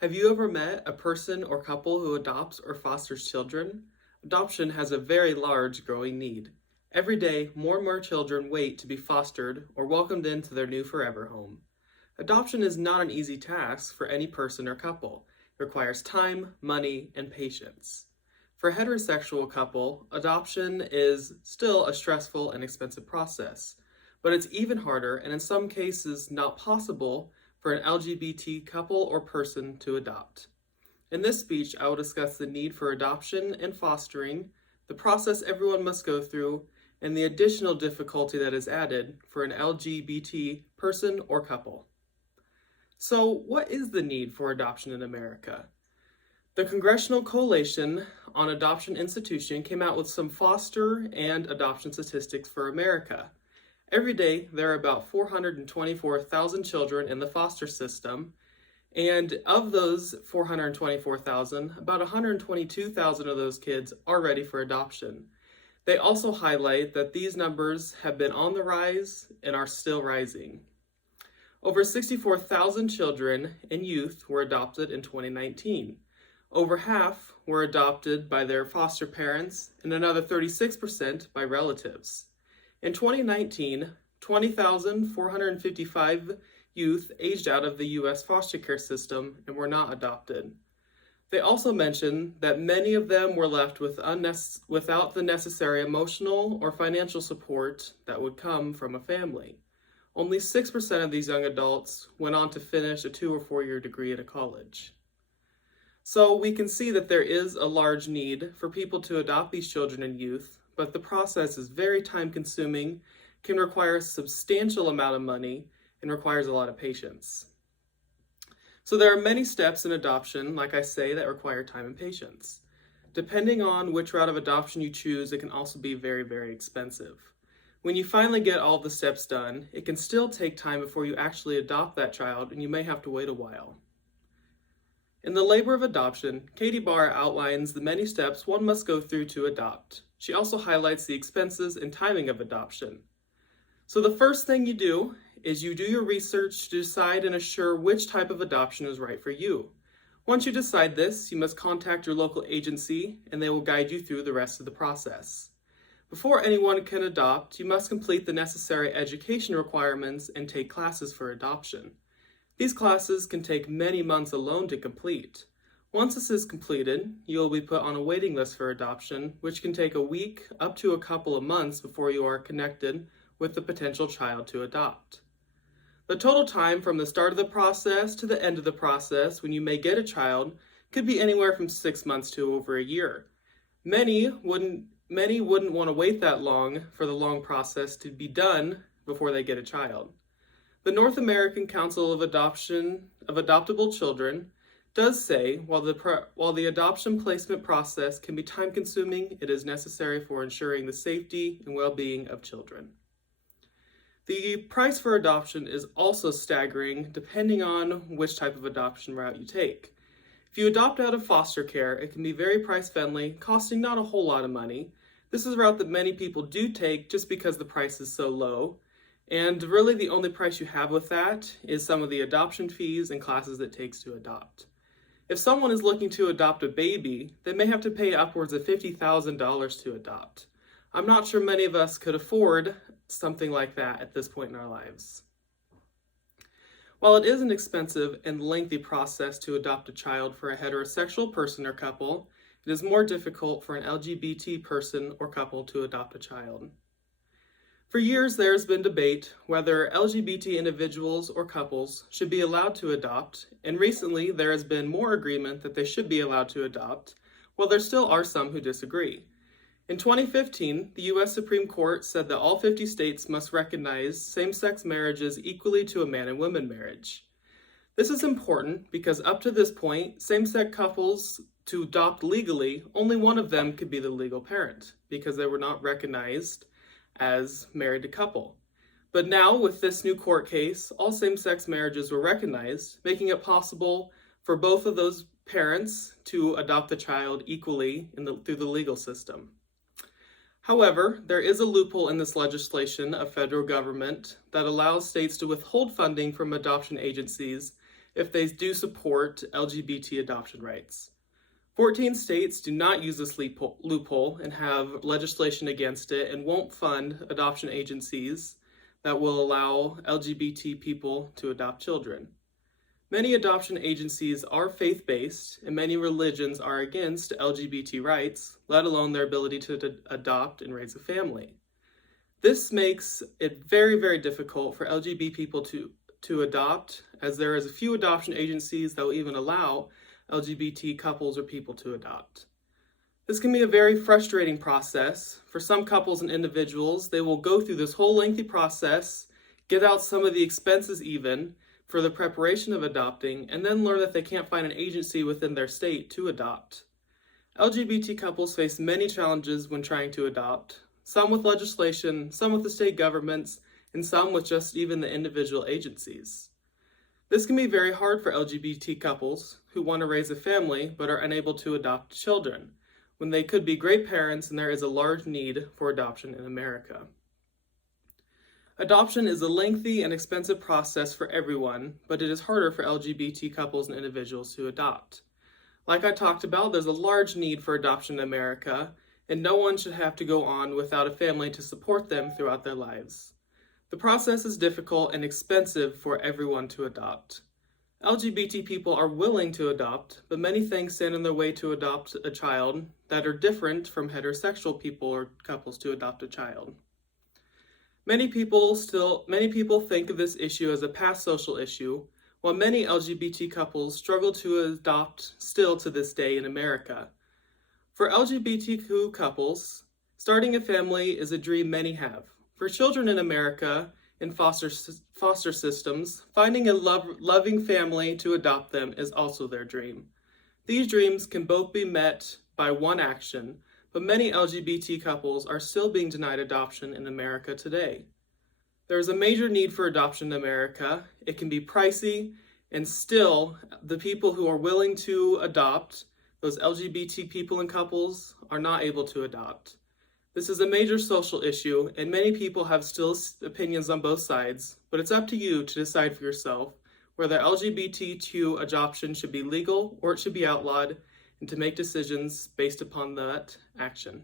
Have you ever met a person or couple who adopts or fosters children? Adoption has a very large growing need. Every day, more and more children wait to be fostered or welcomed into their new forever home. Adoption is not an easy task for any person or couple. It requires time, money, and patience. For a heterosexual couple, adoption is still a stressful and expensive process, but it's even harder and in some cases not possible for an LGBT couple or person to adopt. In this speech, I will discuss the need for adoption and fostering, the process everyone must go through, and the additional difficulty that is added for an LGBT person or couple. So, what is the need for adoption in America? The Congressional Coalition on Adoption Institution came out with some foster and adoption statistics for America. Every day, there are about 424,000 children in the foster system, and of those 424,000, about 122,000 of those kids are ready for adoption. They also highlight that these numbers have been on the rise and are still rising. Over 64,000 children and youth were adopted in 2019. Over half were adopted by their foster parents and another 36% by relatives. In 2019, 20,455 youth aged out of the U.S. foster care system and were not adopted. They also mentioned that many of them were left without the necessary emotional or financial support that would come from a family. Only 6% of these young adults went on to finish a 2 or 4 year degree at a college. So we can see that there is a large need for people to adopt these children and youth, but the process is very time consuming, can require a substantial amount of money, and requires a lot of patience. So there are many steps in adoption, like I say, that require time and patience. Depending on which route of adoption you choose, it can also be very, very expensive. When you finally get all the steps done, it can still take time before you actually adopt that child, and you may have to wait a while. In The Labor of Adoption, Katie Barr outlines the many steps one must go through to adopt. She also highlights the expenses and timing of adoption. So the first thing you do is you do your research to decide and assure which type of adoption is right for you. Once you decide this, you must contact your local agency and they will guide you through the rest of the process. Before anyone can adopt, you must complete the necessary education requirements and take classes for adoption. These classes can take many months alone to complete. Once this is completed, you will be put on a waiting list for adoption, which can take a week up to a couple of months before you are connected with the potential child to adopt. The total time from the start of the process to the end of the process when you may get a child could be anywhere from 6 months to over a year. Many wouldn't want to wait that long for the long process to be done before they get a child. The North American Council of Adoptable Children does say while the adoption placement process can be time-consuming, it is necessary for ensuring the safety and well-being of children. The price for adoption is also staggering depending on which type of adoption route you take. If you adopt out of foster care, it can be very price-friendly, costing not a whole lot of money. This is a route that many people do take just because the price is so low. And really the only price you have with that is some of the adoption fees and classes it takes to adopt. If someone is looking to adopt a baby, they may have to pay upwards of $50,000 to adopt. I'm not sure many of us could afford something like that at this point in our lives. While it is an expensive and lengthy process to adopt a child for a heterosexual person or couple, it is more difficult for an LGBT person or couple to adopt a child. For years, there has been debate whether LGBT individuals or couples should be allowed to adopt, and recently there has been more agreement that they should be allowed to adopt, while there still are some who disagree. In 2015, the U.S. Supreme Court said that all 50 states must recognize same-sex marriages equally to a man and woman marriage. This is important because up to this point, same-sex couples to adopt legally, only one of them could be the legal parent because they were not recognized as married to couple. But now, with this new court case, all same-sex marriages were recognized, making it possible for both of those parents to adopt the child equally through the legal system. However, there is a loophole in this legislation of federal government that allows states to withhold funding from adoption agencies if they do support LGBT adoption rights. 14 states do not use this loophole and have legislation against it and won't fund adoption agencies that will allow LGBT people to adopt children. Many adoption agencies are faith-based, and many religions are against LGBT rights, let alone their ability to adopt and raise a family. This makes it very, very difficult for LGBT people to adopt, as there is a few adoption agencies that will even allow LGBT couples or people to adopt. This can be a very frustrating process. For some couples and individuals, they will go through this whole lengthy process, get out some of the expenses even for the preparation of adopting, and then learn that they can't find an agency within their state to adopt. LGBT couples face many challenges when trying to adopt, some with legislation, some with the state governments, and some with just even the individual agencies. This can be very hard for LGBT couples who want to raise a family but are unable to adopt children, when they could be great parents and there is a large need for adoption in America. Adoption is a lengthy and expensive process for everyone, but it is harder for LGBT couples and individuals to adopt. Like I talked about, there's a large need for adoption in America, and no one should have to go on without a family to support them throughout their lives. The process is difficult and expensive for everyone to adopt. LGBT people are willing to adopt, but many things stand in their way to adopt a child that are different from heterosexual people or couples to adopt a child. Many people think of this issue as a past social issue, while many LGBT couples struggle to adopt still to this day in America. For LGBTQ couples, starting a family is a dream many have. For children in America, in foster systems, finding a loving family to adopt them is also their dream. These dreams can both be met by one action, but many LGBT couples are still being denied adoption in America today. There is a major need for adoption in America. It can be pricey, and still, the people who are willing to adopt, those LGBT people and couples, are not able to adopt. This is a major social issue, and many people have still opinions on both sides, but it's up to you to decide for yourself whether LGBTQ adoption should be legal or it should be outlawed, and to make decisions based upon that action.